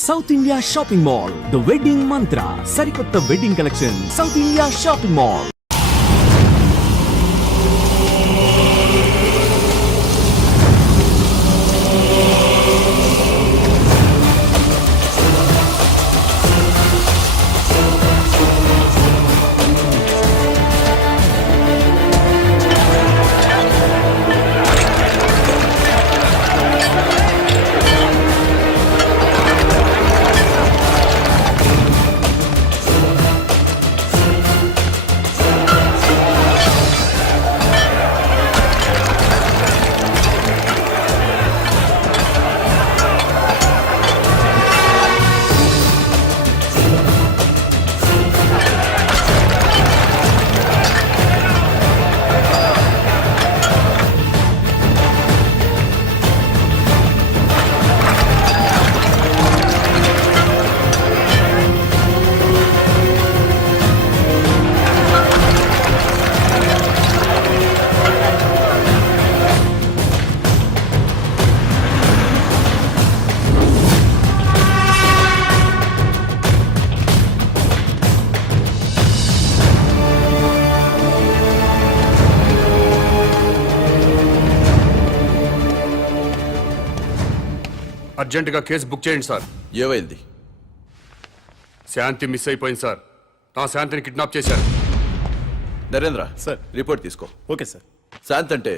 South India shopping mall the wedding Mantra సరికొత్త wedding collection South India shopping mall. అర్జెంటుగా case book చేయండి sir. ఏమైంది? Shanti miss అయిపోయింది sir. నా శాంతిని కిడ్నాప్ చేశారు. నరేంద్ర సార్. రిపోర్ట్ తీసుకో. Okay sir. శాంత్ అంటే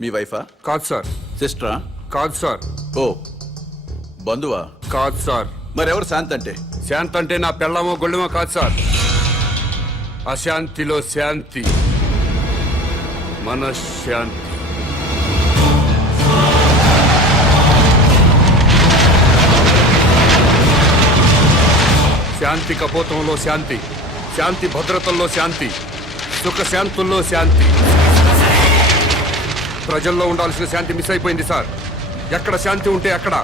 మీ వైఫా? కాదు సార్. సిస్టరా? కాదు సార్. ఓ బంధువా? కాదు సార్. మరెవరు శాంత్ అంటే? శాంతి అంటే నా పెళ్ళమో గొళ్ళమో కాదు సార్. అశాంతిలో శాంతి, మనశ్శాంతి. శాంతి కపోతంలో శాంతి, శాంతి భద్రతల్లో శాంతి, సుఖశాంతుల్లో శాంతి. ప్రజల్లో ఉండాల్సిన శాంతి మిస్ అయిపోయింది సార్. ఎక్కడ శాంతి ఉంటే అక్కడ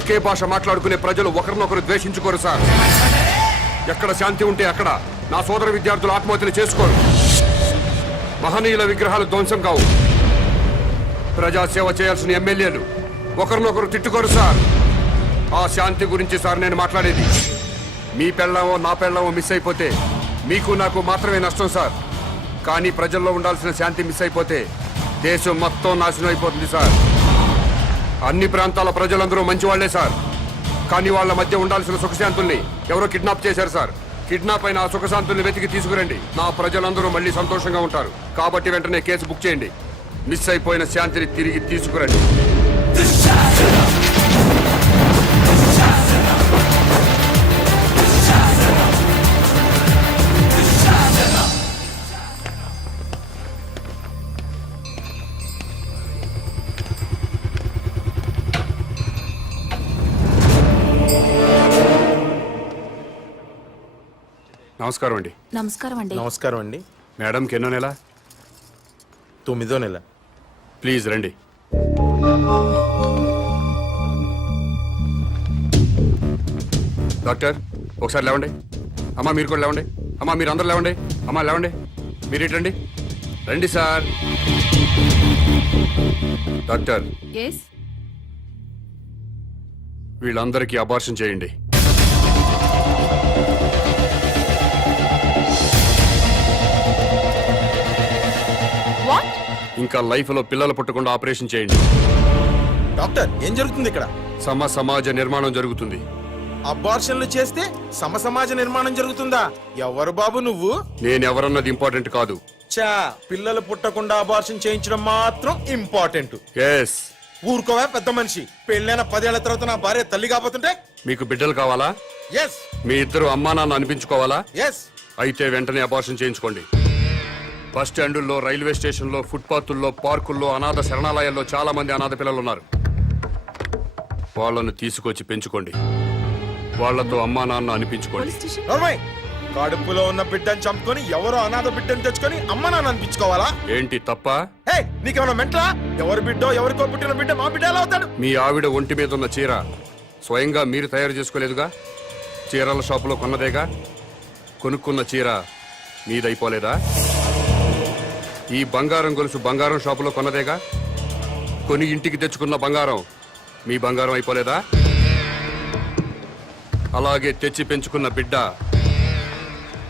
ఒకే భాష మాట్లాడుకునే ప్రజలు ఒకరినొకరు ద్వేషించుకోరు సార్. ఎక్కడ శాంతి ఉంటే అక్కడ నా సోదర విద్యార్థులు ఆత్మహత్యలు చేసుకోరు. మహనీయుల విగ్రహాలు ధ్వంసం కావు. ప్రజాసేవ చేయాల్సిన ఎమ్మెల్యేలు ఒకరినొకరు తిట్టుకోరు సార్. ఆ శాంతి గురించి సార్ నేను మాట్లాడేది. మీ పెళ్ళామో నా పెళ్ళామో మిస్ అయిపోతే మీకు నాకు మాత్రమే నష్టం సార్. కానీ ప్రజల్లో ఉండాల్సిన శాంతి మిస్ అయిపోతే దేశం మొత్తం నాశనం అయిపోతుంది సార్. అన్ని ప్రాంతాల ప్రజలందరూ మంచివాళ్లే సార్. కానీ వాళ్ళ మధ్య ఉండాల్సిన సుఖశాంతుల్ని ఎవరో కిడ్నాప్ చేశారు సార్. కిడ్నాప్ అయిన ఆ సుఖశాంతుల్ని వెతికి తీసుకురండి. నా ప్రజలందరూ మళ్ళీ సంతోషంగా ఉంటారు. కాబట్టి వెంటనే కేసు బుక్ చేయండి. మిస్ అయిపోయిన శాంతిని తిరిగి తీసుకురండి. నమస్కారం అండి. నమస్కారం అండి. నమస్కారం అండి. మేడంకి ఎన్నో నెల? 9వ నెల. ప్లీజ్ రండి. డాక్టర్ ఒకసారి లేవండి. అమ్మా మీరు కూడా లేవండి. అమ్మా మీరు అందరూ లేవండి. అమ్మా లేవండి. మీరు ఇటండి. రండి సార్. డాక్టర్ వీళ్ళందరికీ అబార్షన్ చేయండి. ఇంకా లైఫ్ లో పిల్లలు పుట్టకుండా ఆపరేషన్ చేయండి. డాక్టర్ ఏం జరుగుతుంది ఇక్కడ? సమాజ నిర్మాణం జరుగుతుంది. అబార్షన్లు చేస్తే సమాజ నిర్మాణం జరుగుతుందా? ఎవరు బాబు నువ్వు? నేనెవరన్నది ఇంపార్టెంట్ కాదు. చా, పిల్లలు పుట్టకుండా అబార్షన్ చేయించడం మాత్రం ఇంపార్టెంట్. ఎస్. ఊరుకోవా పెద్ద మనిషి. పెళ్ళైన 10 ఏళ్ల తర్వాత నా భార్య తల్లి కాబోతుంటే? మీకు బిడ్డలు కావాలా? ఎస్. మీ ఇద్దరు అమ్మా నాన్న అనిపించుకోవాలా? ఎస్. అయితే వెంటనే అబార్షన్ చేయించుకోండి. బస్ స్టాండుల్లో, రైల్వే స్టేషన్లో, ఫుట్పాత్ల్లో, పార్కుల్లో, అనాథ శరణాలయాల్లో చాలా మంది అనాథ పిల్లలు ఉన్నారు. వాళ్ళను తీసుకొచ్చి పెంచుకోండి. వాళ్లతో అమ్మా నాన్న అనిపించుకోండి. కడుపులో ఉన్న బిడ్డను చంపుకొని ఎవరో అనాథ బిడ్డను తెచ్చుకొని అమ్మ నాన్న అనిపించుకోవాలా? ఏంటి తప్ప? నీకేమన్నా మెంట్లా? ఎవరి బిడ్డో ఎవరికో పుట్టిన బిడ్డ మా బిడ్డ ఎలా అవుతాడు? మీ ఆవిడ ఒంటి మీద ఉన్న చీర స్వయంగా మీరు తయారు చేసుకోలేదుగా? చీరల షాపులో కొన్నదేగా? కొనుక్కున్న చీర మీదైపోలేదా? ఈ బంగారం గొలుసు బంగారం షాపులో కొన్నదేగా? కొని ఇంటికి తెచ్చుకున్న బంగారం మీ బంగారం అయిపోలేదా? అలాగే తెచ్చి పెంచుకున్న బిడ్డ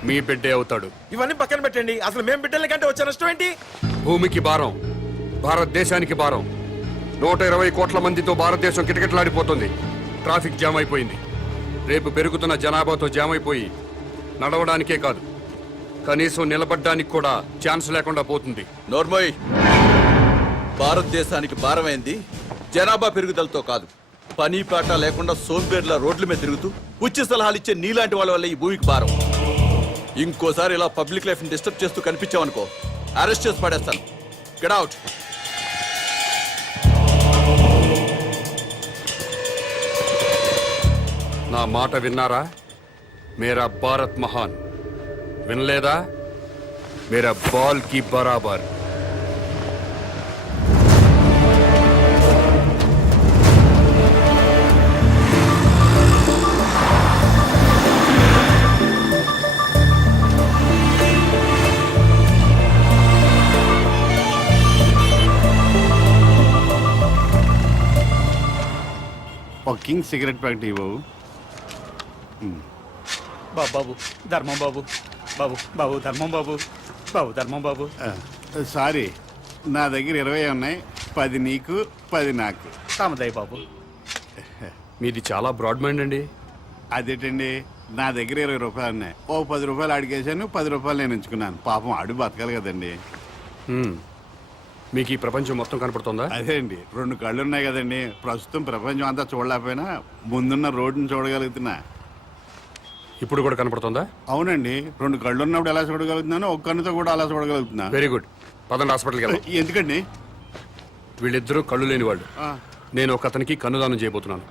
మీ బిడ్డే అవుతాడు. ఇవన్నీ పక్కన పెట్టండి, అసలు మేము బిడ్డల కంటే వచ్చే నష్టం ఏంటి? భూమికి భారం, భారతదేశానికి భారం. 120 కోట్ల మందితో భారతదేశం కిటకిటలాడిపోతుంది. ట్రాఫిక్ జామ్ అయిపోయింది. రేపు పెరుగుతున్న జనాభాతో జామ్ అయిపోయి నడవడానికే కాదు, కనీసం నిలబడ్డానికి కూడా ఛాన్స్ లేకుండా పోతుంది. నోర్మోయ్, భారతదేశానికి భారమైంది జనాభా పెరుగుదలతో కాదు, పని పాట లేకుండా సోంబేర్ల రోడ్ల మీద తిరుగుతూ ఉచిత సలహాలు ఇచ్చే నీలాంటి వాళ్ళ వల్ల ఈ భూమికి భారం. ఇంకోసారి ఇలా పబ్లిక్ లైఫ్ ని డిస్టర్బ్ చేస్తూ కనిపించావనుకో, అరెస్ట్ చేసి పడేస్తాను. Get out. నా మాట విన్నారా? మేరా భారత్ మహాన్. వినలేదా? మేరా బాల్ కి బరాబర్. ఒక కింగ్ సిగరెట్ ప్యాకెట్ ఇవ్వవు. బాబు ధర్మం బాబు, బాబు బాబు ధర్మం బాబు, బాబు ధర్మం బాబు. సారీ, నా దగ్గర 20 ఉన్నాయి. 10 నీకు, 10 నాకు. రామదయ్య బాబు. మీది చాలా బ్రాడ్ మైండ్ అండి. అదేంటండి, నా దగ్గర 20 రూపాయలు ఉన్నాయి. ఓ 10 రూపాయలు అడిగేశాను, 10 రూపాయలు నేను ఉంచుకున్నాను. పాపం అడు బతకాలి కదండి. మీకు ఈ ప్రపంచం మొత్తం కనపడుతుందా? అదే అండి, 2 కళ్ళు ఉన్నాయి కదండి. ప్రస్తుతం ప్రపంచం అంతా చూడలేకపోయినా ముందున్న రోడ్డుని చూడగలుగుతున్నా. ఇప్పుడు కూడా కనపడుతుందా? అవునండి, 2 కళ్ళు ఉన్నప్పుడు ఎలా చూడగలుగుతున్నానో ఒక కన్నుతో కూడా అలా చూడగలుగుతున్నా. Very good. పదండి హాస్పిటల్కి వెళ్దాం. ఎందుకండి? వీళ్ళిద్దరూ కళ్ళు లేని వాళ్ళు. నేను ఒక అతనికి కన్నుదానం చేయబోతున్నాను.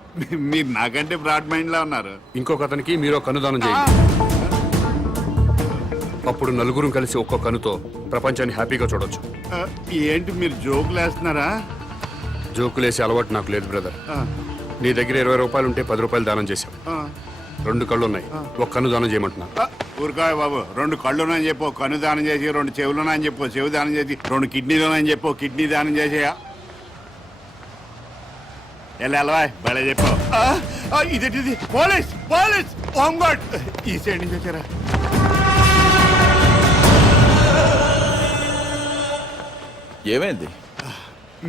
మీరు నాకంటే బ్రాడ్ మైండ్ లా ఉన్నారు. ఇంకొక అతనికి మీరు కన్నుదానం చేయండి. అప్పుడు నలుగురు కలిసి ఒక్కో కన్నుతో ప్రపంచాన్ని హ్యాపీగా చూడొచ్చు. ఏంటి మీరు జోకులు వేస్తున్నారా? జోకులేసే అలవాటు నాకు లేదు బ్రదర్. నీ దగ్గర 20 రూపాయలు ఉంటే 10 రూపాయలు దానం చేశావు. 2 కళ్ళు ఉన్నాయి, ఒక కన్ను దానం చేయమంటున్నా. ఊరుకాయ బాబు, 2 కళ్ళున్నాయని చెప్పు కన్ను దానం చేసి, 2 చెవులున్నాయని చెప్పు చెవు దానం చేసి, 2 కిడ్నీలున్నాయని చెప్పు కిడ్నీ దానం చేసేయా. ఎలా బయట చెప్పు. ఇదేంటిది? పోలీస్ పోలీస్ ఓంగోడ్ ఈ సైడ్ నుంచి వచ్చారా? ఏమైంది?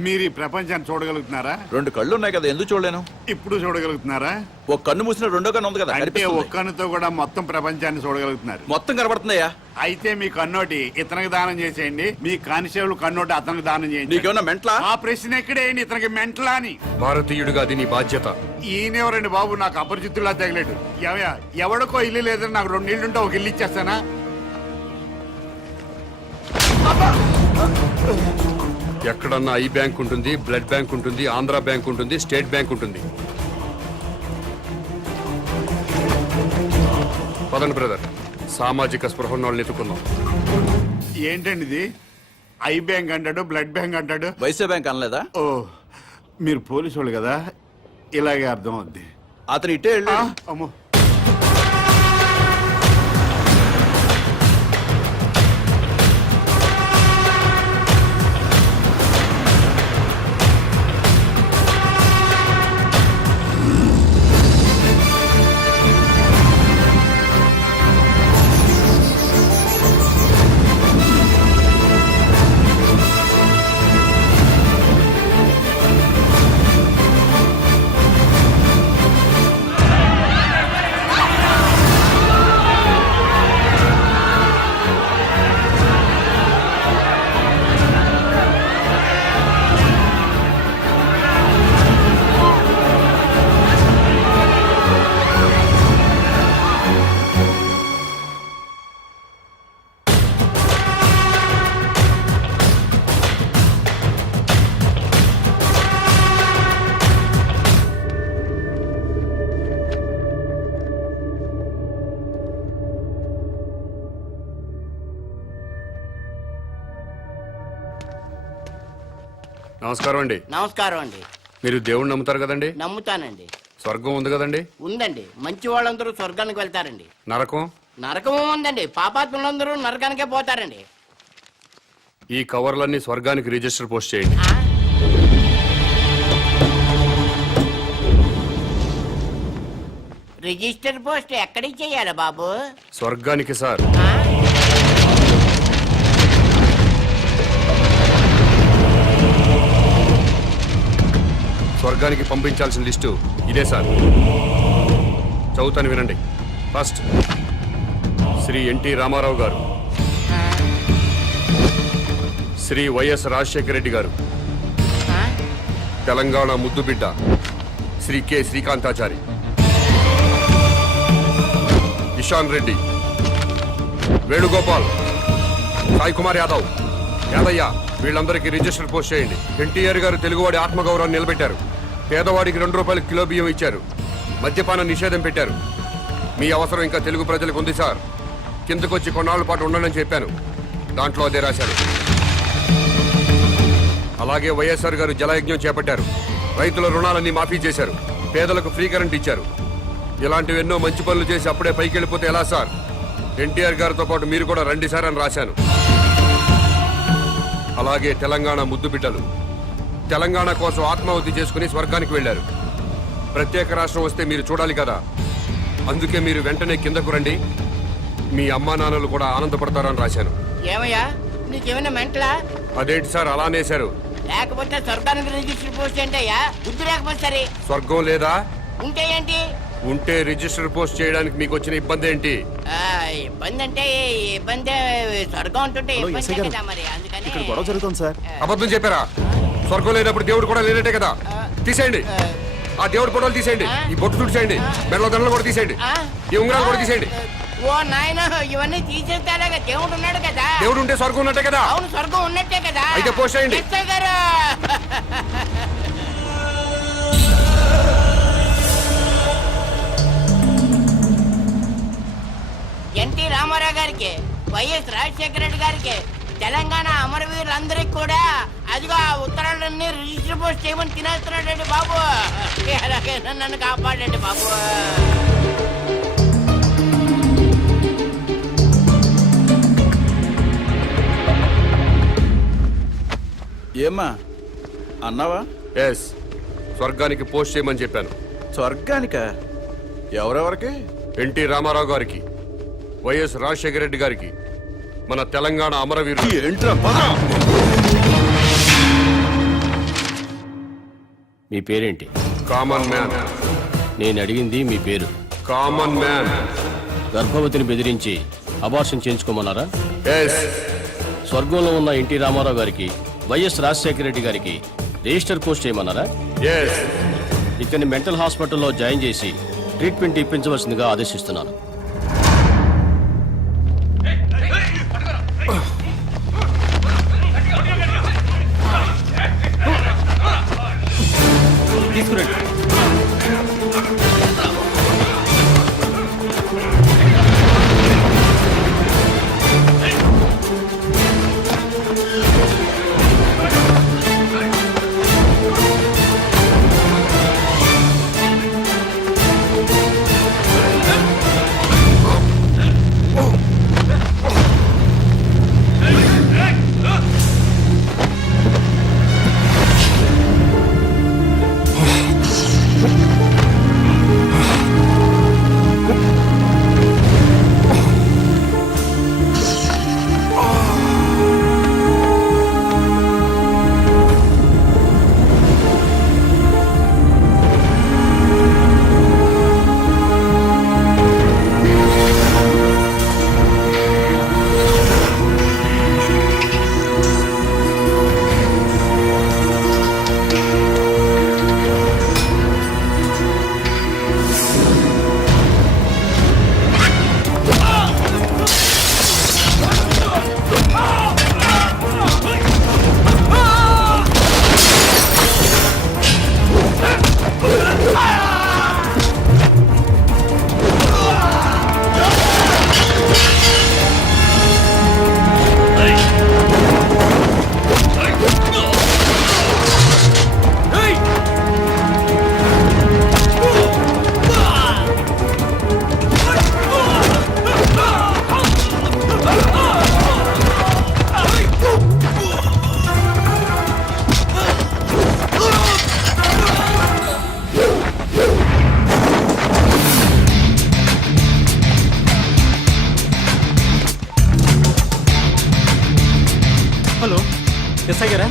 మీరు ఈ ప్రపంచాన్ని చూడగలుగుతున్నారా? 2 కళ్ళు ఉన్నాయి కదా, ఎందుకు చూడలేను? ఇప్పుడు చూడగలుగుతున్నారా? ఒక కన్ను మూసిన రెండో కన్ను ఉంది కదా, అంటే కనిపిస్తుంది. ఒక్క కన్నుతో కూడా మొత్తం ప్రపంచాన్ని చూడగలుగుతున్నారు. మొత్తం కనబడుతుందయ్యా. అయితే మీ కన్నోటి ఇతనికి దానం చేసేయండి, మీ కానిస్టేబుల్ కన్నోటి అతనికి దానం చేయండి. నీకేమన్నా మెంట్లా? ఆ ప్రశ్న ఎక్కడేయండి, ఇతనికి మెంటలా అని. భారతీయుడిగా అది నీ బాధ్యత. ఈయనెవరండి బాబు, నాకు అపరిచితుల్లా తగిలేడు. ఎవడికో ఇల్లు లేదని నాకు 2 ఇళ్ళుంటే ఒక ఇల్లు ఇచ్చేస్తానా? ఎక్కడన్నా ఐ బ్యాంక్ ఉంటుంది, బ్లడ్ బ్యాంక్ ఉంటుంది, ఆంధ్ర బ్యాంక్ ఉంటుంది, స్టేట్ బ్యాంక్ ఉంటుంది. పదండి బ్రదర్, సామాజిక స్పృహ ఉన్న వాళ్ళని ఎత్తుకుందాం. ఏంటండి ఇది? ఐ బ్యాంక్ అంటాడు, బ్లడ్ బ్యాంక్ అంటాడు. వైసే బ్యాంక్ అనలేదా? ఓ, మీరు పోలీసు వాళ్ళు కదా, ఇలాగే అర్థం అవుద్ది. అతను ఇటే వెళ్ళాడు. అమ్మో, నమస్కారం అండి. నమస్కారం అండి. మీరు దేవుణ్ణి నమ్ముతారు కదండి? నమ్ముతానండి. స్వర్గం ఉంది కదండి? ఉందండి. మంచి వాళ్ళందరూ స్వర్గానికి వెళ్తారండి. నరకం? నరకము ఉందండి. పాపాత్ములందరూ నరకానికే పోతారండి. ఈ కవర్లన్నీ స్వర్గానికి రిజిస్టర్ పోస్ట్ చేయండి. రిజిస్టర్ పోస్ట్ ఎక్కడికి చెయ్యాలి బాబు? స్వర్గానికి సార్. ఆ? స్వర్గానికి పంపించాల్సిన లిస్టు ఇదే సార్. చదువుతాను వినండి. ఫస్ట్ శ్రీ ఎన్టీ రామారావు గారు, శ్రీ వైఎస్ రాజశేఖర రెడ్డి గారు, ఆ? తెలంగాణ ముద్దుబిడ్డ శ్రీ కె శ్రీకాంతాచారి, ఇషాన్ రెడ్డి, వేణుగోపాల్, సాయి కుమార్ యాదవ్, యాదయ్య, వీళ్ళందరికీ రిజిస్టర్ పోస్ట్ చేయండి. ఎన్టీఆర్ గారు తెలుగువాడి ఆత్మగౌరవాన్ని నిలబెట్టారు. పేదవాడికి 2 రూపాయలు కిలో బియ్యం ఇచ్చారు. మద్యపాన నిషేధం పెట్టారు. మీ అవసరం ఇంకా తెలుగు ప్రజలకు ఉంది సార్. కిందకొచ్చి కొన్నాళ్ళ పాటు ఉండనని చెప్పాను. దాంట్లో అదే రాశారు. అలాగే వైఎస్ఆర్ గారు జలయజ్ఞం చేపట్టారు. రైతుల రుణాలన్నీ మాఫీ చేశారు. పేదలకు ఫ్రీ కరెంట్ ఇచ్చారు. ఇలాంటివి ఎన్నో మంచి పనులు చేసి అప్పుడే పైకి వెళ్ళిపోతే ఎలా సార్? ఎన్టీఆర్ గారితో పాటు మీరు కూడా రండి సార్ అని రాశాను. అలాగే తెలంగాణ ముద్దు బిడ్డలు తెలంగాణ కోసం ఆత్మాహుతి చేసుకుని స్వర్గానికి వెళ్లారు. ప్రత్యేక రాష్ట్రం వస్తే మీరు చూడాలి కదా, అందుకే మీరు వెంటనే కిందకు రండి. మీ అమ్మా నాన్నలు కూడా ఆనందపడతారని రాశాను. ఏమయ్యా, నీకేమైనా మెంటలా? అదేంటి సార్ అలా అనేశారు? లేకపోతే స్వర్గానికి రిజిస్టర్ పోస్ట్ ఏంటయ్యా? బుద్ధి లేకపోతే సరే. స్వర్గం లేదా? ఉంటే ఏంటి? ఉంటే రిజిస్టర్ పోస్ట్ చేయడానికి మీకు వచ్చిన ఇబ్బంది ఏంటి? ఆ, ఇబ్బంది అంటే ఇబ్బంది. స్వర్గం ఉంటుంటే ఇబ్బంది కదా మరి, అందుకని గొడవ జరుగుతుంది సార్. అబద్ధం చెప్పారా? స్వర్గం లేనప్పుడు దేవుడు కూడా లేనట్టే కదా. తీసేయండి, ఆ దేవుడు ఫోటోలు తీసేయండి. ఈ బొట్టు తుడిచేయండి. మెడలో దండలు కూడా తీసేయండి. ఈ ఉంగరాలు కూడా తీసేయండి. ఓ నాయన, ఇవన్నీ తీసేస్తారా? దేవుడు ఉన్నాడు కదా. దేవుడు ఉంటే స్వర్గం ఉన్నట్టే కదా. అవును, స్వర్గం ఉన్నట్టే కదా. అయితే పోస్ట్ చేయండి. ఎస్ఐ గారు. ఎన్టీ రామారావు గారికి, వైఎస్ రాజశేఖర రెడ్డి గారికి, తెలంగాణ అమరవీరులందరికీ కూడా అదిగో ఆ ఉత్తరాలన్నీ రిజిస్టర్ పోస్ట్ చేయమని తినేస్తున్నాడండి బాబు. అలాగే నన్ను కాపాడండి బాబు. ఏమ్మా అన్నావా? ఎస్, స్వర్గానికి పోస్ట్ చేయమని చెప్పాను. స్వర్గానిక? ఎవరెవరికి? ఎన్టీ రామారావు గారికి, వైఎస్ రాజశేఖర రెడ్డి గారికి, మన తెలంగాణ అమరవీరులు. ఏంట్రా పద! మీ పేరేంటి? Common man. నేను అడిగింది మీ పేరు. Common man. గర్భవతిని బెదిరించి అబార్షన్ చేయించుకోమన్నారా? ఎస్. స్వర్గంలో ఉన్న ఎన్టీ రామారావు గారికి, వైఎస్ రాజశేఖర రెడ్డి గారికి రిజిస్టర్ పోస్ట్ చేయమన్నారా? ఎస్. ఇతన్ని మెంటల్ హాస్పిటల్లో జాయిన్ చేసి ట్రీట్మెంట్ ఇప్పించవలసిందిగా ఆదేశిస్తున్నాను. ఎస్ఐ గారా?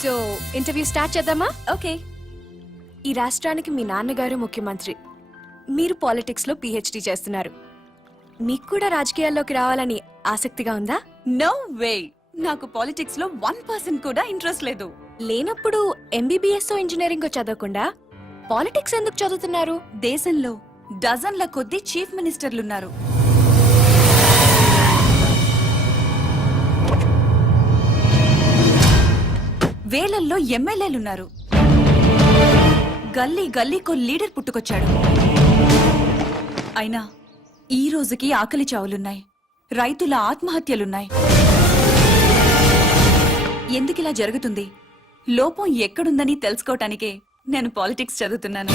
సో ఇంటర్వ్యూ స్టార్ట్ చేద్దామా? ఓకే. ఈ రాష్ట్రానికి మీ నాన్నగారు ముఖ్యమంత్రి, మీరు పాలిటిక్స్ లో పిహెచ్డి చేస్తున్నారు. మీకు కూడా రాజకీయాల్లోకి రావాలని ఆసక్తిగా ఉందా? నో వే, నాకు పాలిటిక్స్ లో 1% కూడా ఇంట్రెస్ట్ లేదు. లేనప్పుడు ఎంబీబీఎస్ ఇంజనీరింగ్ చదవకుండా పాలిటిక్స్ ఎందుకు చదువుతున్నారు? దేశంలో డజన్ల కొద్దీ చీఫ్ మినిస్టర్లున్నారు. వేలల్లో ఎమ్మెల్యేలున్నారు. గల్లీ గల్లీకో లీడర్ పుట్టుకొచ్చాడు. అయినా ఈ రోజుకి ఆకలి చావులున్నాయి, రైతుల ఆత్మహత్యలున్నాయి. ఎందుకిలా జరుగుతుంది? లోపం ఎక్కడుందని తెలుసుకోవటానికే నేను పాలిటిక్స్ చదువుతున్నాను.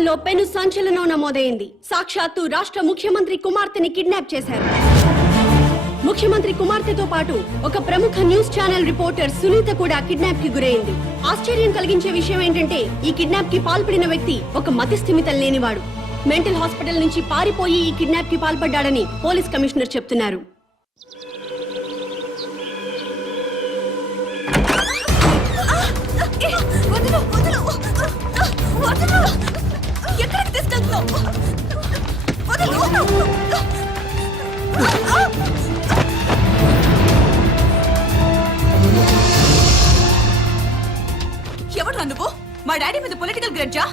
రాష్ట్రంలో పెను సంచలనం నమోదైంది. సాక్షాత్తు రాష్ట్ర ముఖ్యమంత్రి కుమార్తెని కిడ్నాప్ చేశారు. ముఖ్యమంత్రి కుమార్తెతో పాటు ఒక ప్రముఖ న్యూస్ ఛానల్ రిపోర్టర్ సునీత కూడా కిడ్నాప్ కి గురైంది. ఆశ్చర్యం కలిగించే విషయం ఏంటంటే ఈ కిడ్నాప్ కి పాల్పడిన వ్యక్తి ఒక మతిస్థిమితం లేనివాడు. మెంటల్ హాస్పిటల్ నుంచి పారిపోయి ఈ కిడ్నాప్ కి పాల్పడ్డాడని పోలీస్ కమిషనర్ చెప్తున్నారు. ఎక్కడికి తీసుకెళ్తున్నావు? ఎవడు నువ్వు? మా డాడీ మీద పొలిటికల్ గ్రడ్జా?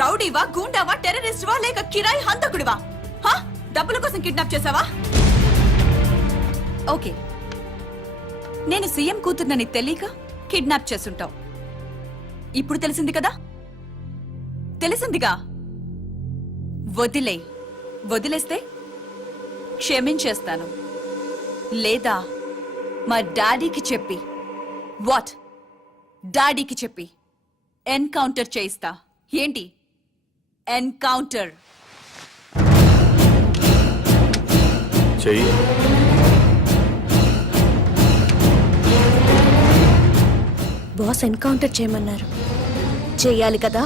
రౌడీవా, గూండావా, టెర్రరిస్టువా లేక కిరాయి హంతకుడివా? డబ్బుల కోసం కిడ్నాప్ చేసావా? ఓకే, నేను సీఎం కూతుర్నని తెలియక కిడ్నాప్ చేసుంటావు. ఇప్పుడు తెలిసింది కదా? తెలిసిందిగా. వదిలేస్తే క్షమించేస్తాను, లేదా మా డాడీకి చెప్పి డాడీకి చెప్పి ఎన్కౌంటర్ చేయిస్తా. ఏంటి ఎన్కౌంటర్? చెయ్యి. బాస్ ఎన్కౌంటర్ చేయమన్నారు, చెయ్యాలి కదా.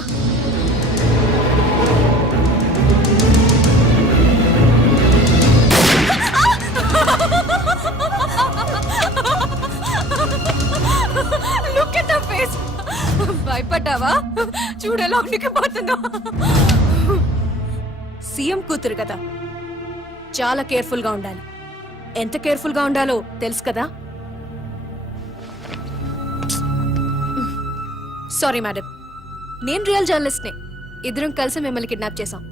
భయపడ్డావా? చూడేలా ఉనికిపోతుందో. సీఎం కూతురు కదా, చాలా కేర్ఫుల్ గా ఉండాలి. ఎంత కేర్ఫుల్ గా ఉండాలో తెలుసు కదా. సారీ మేడం, నేను రియల్ జర్నలిస్ట్ నే. ఇద్దరం కలిసి మిమ్మల్ని కిడ్నాప్ చేశాం.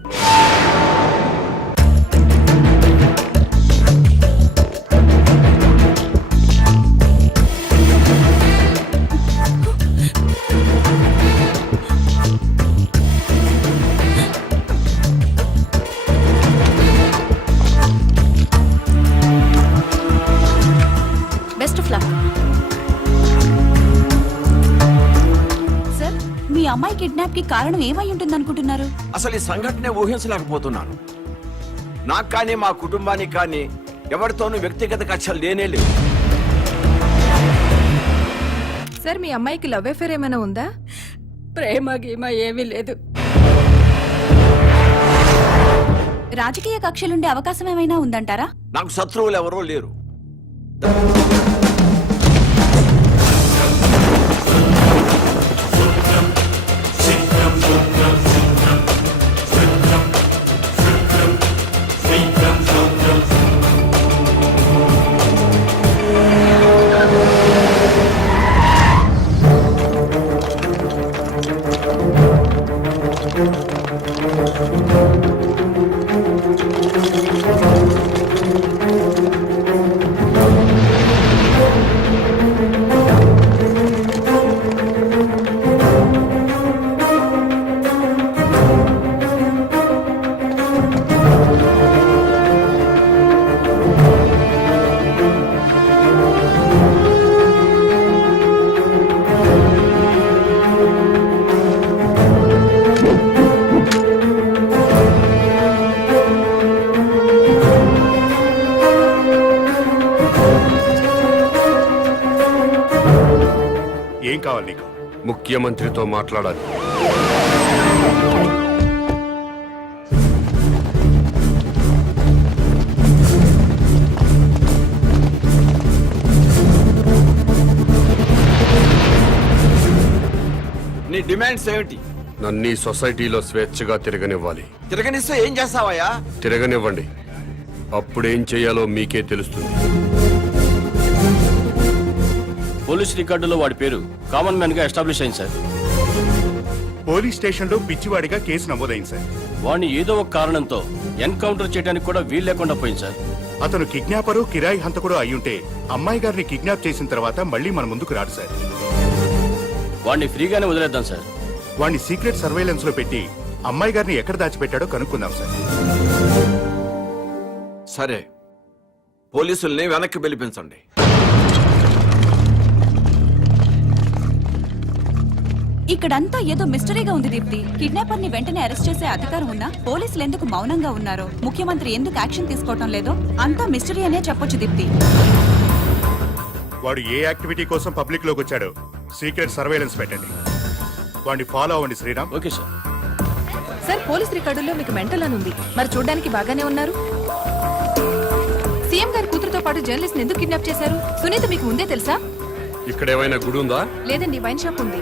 Best of luck. సార్, మీ అమ్మాయి కిడ్నాప్ కి కారణం ఏమై ఉంటుంది అనుకుంటున్నారు? అసలు ఈ సంఘటనే ఊహించలేకపోతున్నాను. నాకు కానీ మా కుటుంబానికి కానీ ఎవరితోనూ వ్యక్తిగత కక్షలు లేనే లేవు. సార్, మీ అమ్మాయికి లవ్ అఫేర్ ఏమైనా ఉందా? ప్రేమ గీమ ఏమీ లేదు. రాజకీయ కక్షలుండే అవకాశం ఏమైనా ఉందంటారా? నాకు శత్రువులు ఎవరూ లేరు. ఏం కావాలి నీకు? ముఖ్యమంత్రితో మాట్లాడాలి. నీ డిమాండ్స్ ఏమిటి? నన్ను ఈ సొసైటీలో స్వేచ్ఛగా తిరగనివ్వాలి. తిరగనిస్తే ఏం చేస్తావయ్యా? తిరగనివ్వండి, అప్పుడేం చేయాలో మీకే తెలుస్తుంది. పోలీస్ రికార్డులో వాడి పేరు కామన్ మ్యాన్ గా ఎస్టాబ్లిష్ అయింది సార్. పోలీస్ స్టేషన్ లో పిచ్చివాడిగా కేసు నమోదైంది సార్. వాడిని ఏదో ఒక కారణంతో ఎన్కౌంటర్ చేయడానికి కూడా వీలు లేకుండా పోయింది సార్. అతను కిడ్నాపరు, కిరాయి హంతకుడు అయ్యుంటే అమ్మాయి గారిని కిడ్నాప్ చేసిన తర్వాత మళ్ళీ మన ముందుకు రాడు సార్. వాడిని ఫ్రీగానే వదిలేద్దాం సార్. వాడిని సీక్రెట్ సర్వేలెన్స్ లో పెట్టి అమ్మాయి గారిని ఎక్కడ దాచిపెట్టాడో కనుక్కుందాం సార్. సరే, పోలీసుల్ని వెనక్కి పిలిపించండి. ఇక్కడంతా ఏదో మిస్టరీగా ఉంది దీప్తి. కిడ్నాపర్ ని వెంటనే అరెస్ట్ చేసే అధికారం ఉన్నా పోలీసులు ఎందుకు మౌనంగా ఉన్నారో, ముఖ్యమంత్రి ఎందుకు యాక్షన్ తీసుకోవటం లేదో అంతా మిస్టరీ అనే చెప్పొచ్చు దీప్తి. వాడు ఏ యాక్టివిటీ కోసం పబ్లిక్ లోకి వచ్చాడు సీక్రెట్ సర్వేలెన్స్ పెట్టండి. వాడిని ఫాలో అవ్వండి Sriram. Okay sir. Sir police రికార్డుల్లో మీకు మెంటల్ అని ఉంది, మరి చూడడానికి బాగానే ఉన్నారు. సీఎం గారి కూతురుతో పాటు జర్నలిస్ట్ ఎందుకు కిడ్నాప్ చేశారు? సునీత మీకు ముందే తెలుసా? ఇక్కడ ఏమైనా గుడి ఉందా? లేదండి, వైన్ షాప్ ఉంది.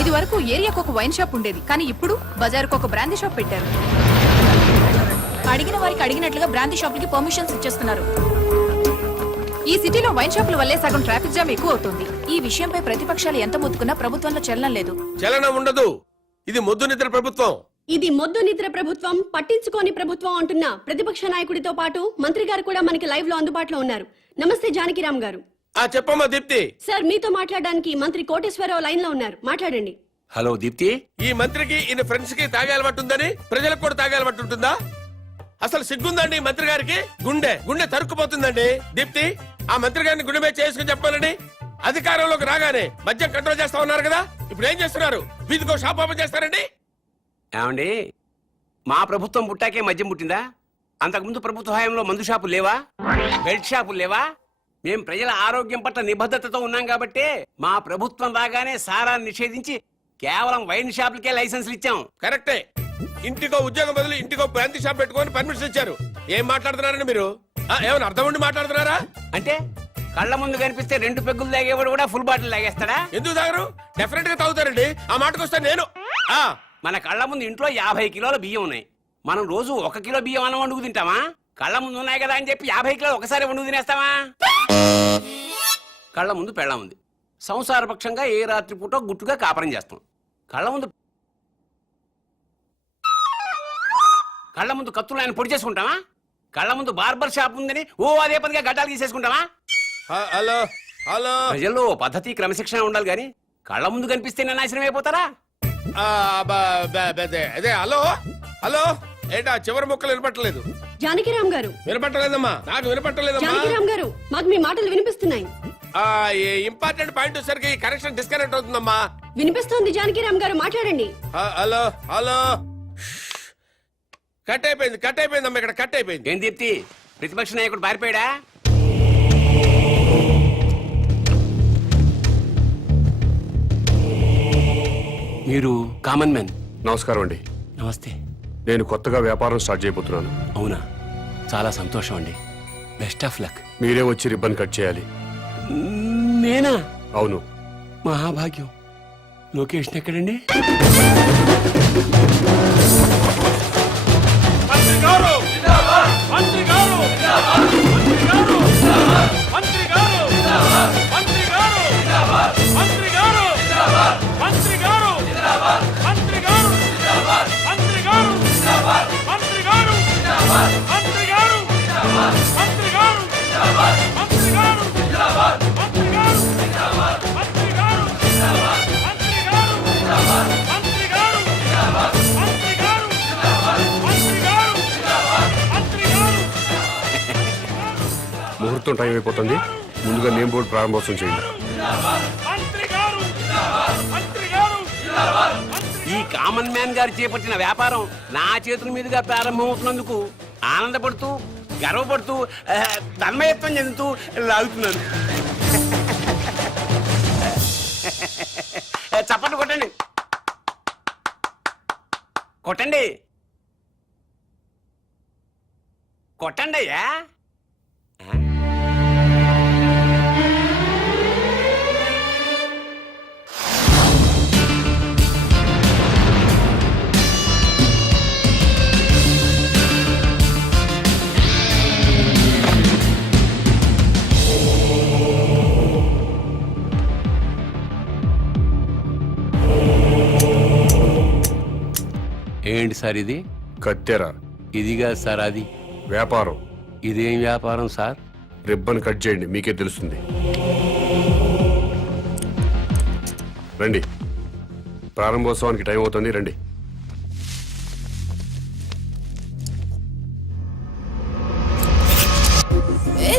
ఇది వరకు ఏరియాకు ఒక వైన్ షాప్ ఉండేది, కానీ ఇప్పుడు బజారుకు ఒక బ్రాందీ షాప్ పెట్టారు. అడిగిన వారికి అడిగినట్లుగా బ్రాందీ షాపులకి పర్మిషన్స్ ఇచ్చేస్తున్నారు. ఈ సిటీలో వైన్ షాపుల వల్లే సగం ట్రాఫిక్ జామ్ ఎక్కువ అవుతుంది. ఈ విషయంపై ప్రతిపక్షాలు ఎంత మొత్తుకున్నా ప్రభుత్వంలో చలనం లేదు. చలనం ఉండదు. ఇది మొద్దు నిద్ర ప్రభుత్వం. ఇది మొద్దు నిద్ర ప్రభుత్వం, పట్టించుకోని ప్రభుత్వం అంటున్న ప్రతిపక్ష నాయకుడితో పాటు మంత్రి గారు కూడా మనకి లైవ్ లో అందుబాటులో ఉన్నారు. నమస్తే జానకిరామ్ గారు. చెప్పమ్మా దీప్తి. సార్ మీతో మాట్లాడడానికి మంత్రి కోటేశ్వరరావు లైన్ లో ఉన్నారు, మాట్లాడండి. హలో దీప్తి. ఈ మంత్రికి ఈయన ఫ్రెండ్స్ కి తాగే అలవాటు ఉందని ప్రజలకు కూడా తాగే అలవాటు ఉంటుందా? అసలు సిగ్గుందండి ఈ మంత్రి గారికి. గుండె తరుక్కుపోతుందండి. దీప్తి, ఆ మంత్రి గారిని గుండె మీద చేసుకుని చెప్పాలండి. అధికారంలోకి రాగానే మద్యం కంట్రోల్ చేస్తా ఉన్నారు కదా, ఇప్పుడు ఏం చేస్తున్నారు? వీధికో షాప్ ఓపెన్ చేస్తారండి. ఏమండి, మా ప్రభుత్వం పుట్టాకే మద్యం పుట్టిందా? అంతకుముందు ప్రభుత్వ హయాంలో మందు షాపులు లేవా? బెల్ట్ షాపులు లేవా? మేం ప్రజల ఆరోగ్యం పట్ల నిబద్ధతతో ఉన్నాం కాబట్టి మా ప్రభుత్వం రాగానే సారాన్ని నిషేధించి కేవలం వైన్ షాపులకే లైసెన్సులు ఇచ్చాం. కరెక్టే. ఇంటికో ఉద్యోగం బదులు ఇంటికో బ్రాంతి షాప్ పెట్టుకొని పర్మిషన్ ఇచ్చారు. ఏం మాట్లాడుతున్నారండి మీరు? ఏమైనా అర్థం ఉండి మాట్లాడుతున్నారా? అంటే కళ్ళ ముందు కనిపిస్తే 2 పెగ్గులు తాగేవాడు కూడా ఫుల్ బాటిల్ తాగేస్తాడా? ఎందుకు తాగరు? డెఫినెట్ గా తాగుతారండి. ఆ మాటకు వస్తే నేను మన కళ్ళ ముందు ఇంట్లో 50 కిలోల బియ్యం ఉన్నాయి. మనం రోజు 1 కిలో బియ్యం అన్నం వండుకు తింటామా? కళ్ళ ముందు ఉన్నాయి కదా అని చెప్పి 50 కిలోలు ఒకసారి వండుకు తినేస్తామా? కళ్ళ ముందు పెళ్ళం ఉంది. సంసారపక్షంగా ఏ రాత్రి పూట గుట్టుగా కాపురం చేస్తాం. కళ్ళ ముందు కత్తులు ఆయన పొడి చేసుకుంటామా? కళ్ళ ముందు బార్బర్ షాప్ ఉందని అదే పనిగా గడ్డాలు గీసేసుకుంటామా? Hello hello. ప్రజల్లో పద్ధతి క్రమశిక్షణ ఉండాలి గాని కళ్ళ ముందు కనిపిస్తే నాశనం అయిపోతారా? అదే హలో హలో. ఏంటా చివరి మొక్కలు వినపట్టలేదు? జానకిరామ్ గారు. వినపట్టలేదమ్మా, నాకు వినపట్టలేదమ్మా. జానకిరామ్ గారు, మాకు మీ మాటలు వినిపిస్తున్నాయి. ఇంపార్టెంట్ పాయింట్ వచ్చేసరికి కనెక్షన్ డిస్కనెక్ట్ అవుతుందమ్మా. వినిపిస్తోంది జానకిరామ్ గారు, మాట్లాడండి. Hello hello. కట్ అయిపోయిందమ్మా, ఇక్కడ కట్ అయిపోయింది. ఏం దీప్తి, ప్రతిపక్ష నాయకుడు పారిపోయాడా? మీరు కామన్ మ్యాన్. నమస్కారం అండి. నమస్తే. నేను కొత్తగా వ్యాపారం స్టార్ట్ చేయబోతున్నాను. అవునా, చాలా సంతోషం అండి. Best of luck. మీరే వచ్చి రిబ్బన్ కట్ చేయాలి. నేనా? అవును. మహాభాగ్యం. లొకేషన్ ఎక్కడండి? ముహూర్తం టైం అయిపోతుంది. ముందుగా నేమ్ బోర్డు ప్రారంభోత్సవం చేయండి. ఈ కామన్ మ్యాన్ గారు చేపట్టిన వ్యాపారం నా చేతుల మీదుగా ప్రారంభమవుతున్నందుకు ఆనందపడుతూ గర్వపడుతూ తన్మయత్వం చెందుతూ లాగుతున్నాను. చప్పట్లు కొట్టండి, కొట్టండి, కొట్టండి అయ్యా. ఏంటి సార్ ఇది? కత్తెర. ఇదిగా సార్ అది వ్యాపారం. ఇదేం వ్యాపారం సార్? రిబ్బన్ కట్ చేయండి, మీకే తెలుస్తుంది. రండి, ప్రారంభోత్సవానికి టైం అవుతుంది. రండి.